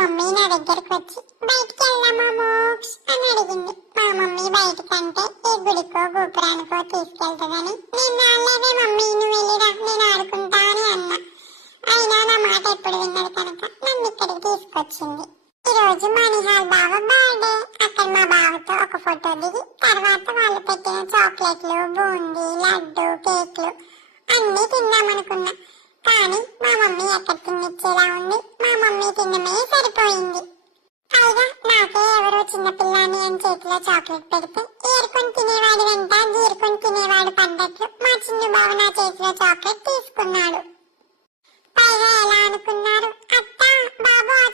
Mummy నా దగ్గరకు వచ్చి బయటికి వెళ్దామా మోక్స్ అని అడిగింది. మా మమ్మీ బయటకంటే ఏ గుడికో గోపురానికో తీసుకెళ్తుందని నేను నాలేదే మమ్మీ నువ్వు వెళ్ళిరా నేను ఆడుకుంటా అని అన్నా. అయినా నా మాట ఎప్పుడు విన్నది కనుక నన్ను ఇక్కడికి తీసుకొచ్చింది. ఈ రోజు మా నిహాల్ బావ బర్త్డే. అక్కడ మా బావతో ఒక ఫోటో దిగి తర్వాత వాళ్ళు పెట్టిన చాక్లెట్లు, బూందీ, లడ్డు, కేక్లు అన్ని తిందామనుకున్నా. కానీ మా మమ్మీ ఎక్కడ తినిచ్చేలా ఉంది. మా మమ్మీ తిన్నమే సరిపోయింది. పైగా నాకే ఎవరో చిన్నపిల్లాని అని చేతిలో చాక్లెట్ పెడితే ఏరుకొని తినేవాడి వెంట గీరుకొని తినేవాడు పడ్డట్లు మా చిన్న బావ నా చేతిలో చాక్లెట్ తీసుకున్నాడు. పైగా ఎలా అనుకున్నారు, అత్త బాబు ఆ